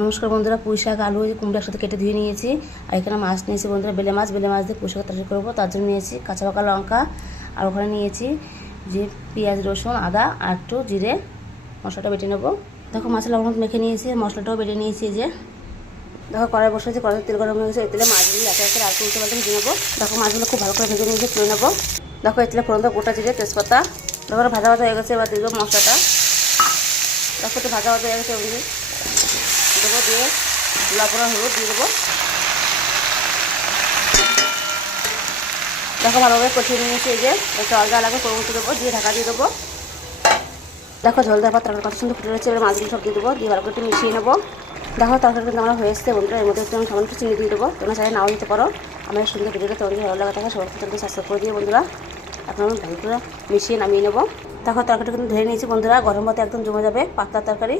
নমস্কার বন্ধুরা, পুঁই শাক আলু কুমড়ো একসাথে কেটে ধুয়ে নিয়েছি। আর এখানে মাছ নিয়েছি বন্ধুরা, বেলে মাছ দিয়ে পুঁই শাক তরকারি করবো। তার জন্য নিয়েছি কাঁচা পাকা লঙ্কা, আর ওখানে নিয়েছি যে পেঁয়াজ রসুন আদা আর একটু জিরে। মশলাটা বেটে নেবো। দেখো মাছের লবণ মেখে নিয়েছি, মশলাটাও বেটে নিয়েছি। যে দেখো কড়াই বসেছি, কড়াই তেল গরম হয়ে গেছে। এই তেলে মাছগুলো একে একে আর উল্টে পাল্টে ভেজে নেবো। দেখো মাছগুলো খুব ভালো করে ভেজে নিয়েছি, তুলে নেবো। দেখো এই তেলে ফোড়ন গোটা জিরে তেজপাতা। দেখো ভাজা হয়ে গেছে, এবার দিয়ে দেবো মশলাটা। দেখো তো ভাজা হয়ে গেছে, দেবো দিয়ে লাপড়া হলুদ দিয়ে দেবো। দেখো ভালোভাবে কষিয়ে নিয়েছি। এই যে একটু আলগা আলাদা করে উঠে দেবো, দিয়ে ঢাকা দিয়ে দেবো। দেখো জল দেওয়ার পর তরকারি কত সুন্দর ফুটে রয়েছে। এবার মাছগুলো সব দিয়ে দেবো, দিয়ে ভালো করে একটু মিশিয়ে নেবো। দেখো তরকারি কিন্তু আমরা হয়ে এসছে বন্ধুরা। এর মধ্যে একটু আমি সামান্য একটু চিনি দিয়ে দেবো। তোমরা চাইলে নাও দিতে পারো। আমার সুন্দর ভিডিওটা তৈরি ভালো লাগা থাকে সবাই চ্যানেলকে সাবস্ক্রাইব করে দিয়ে বন্ধুরা। এখন আমি ভালো করে মিশিয়ে নামিয়ে নেবো। দেখো তরকারিটা কিন্তু ধরে নিয়েছি বন্ধুরা। গরম ভাতে একদম জমে যাবে পাতলা তরকারি।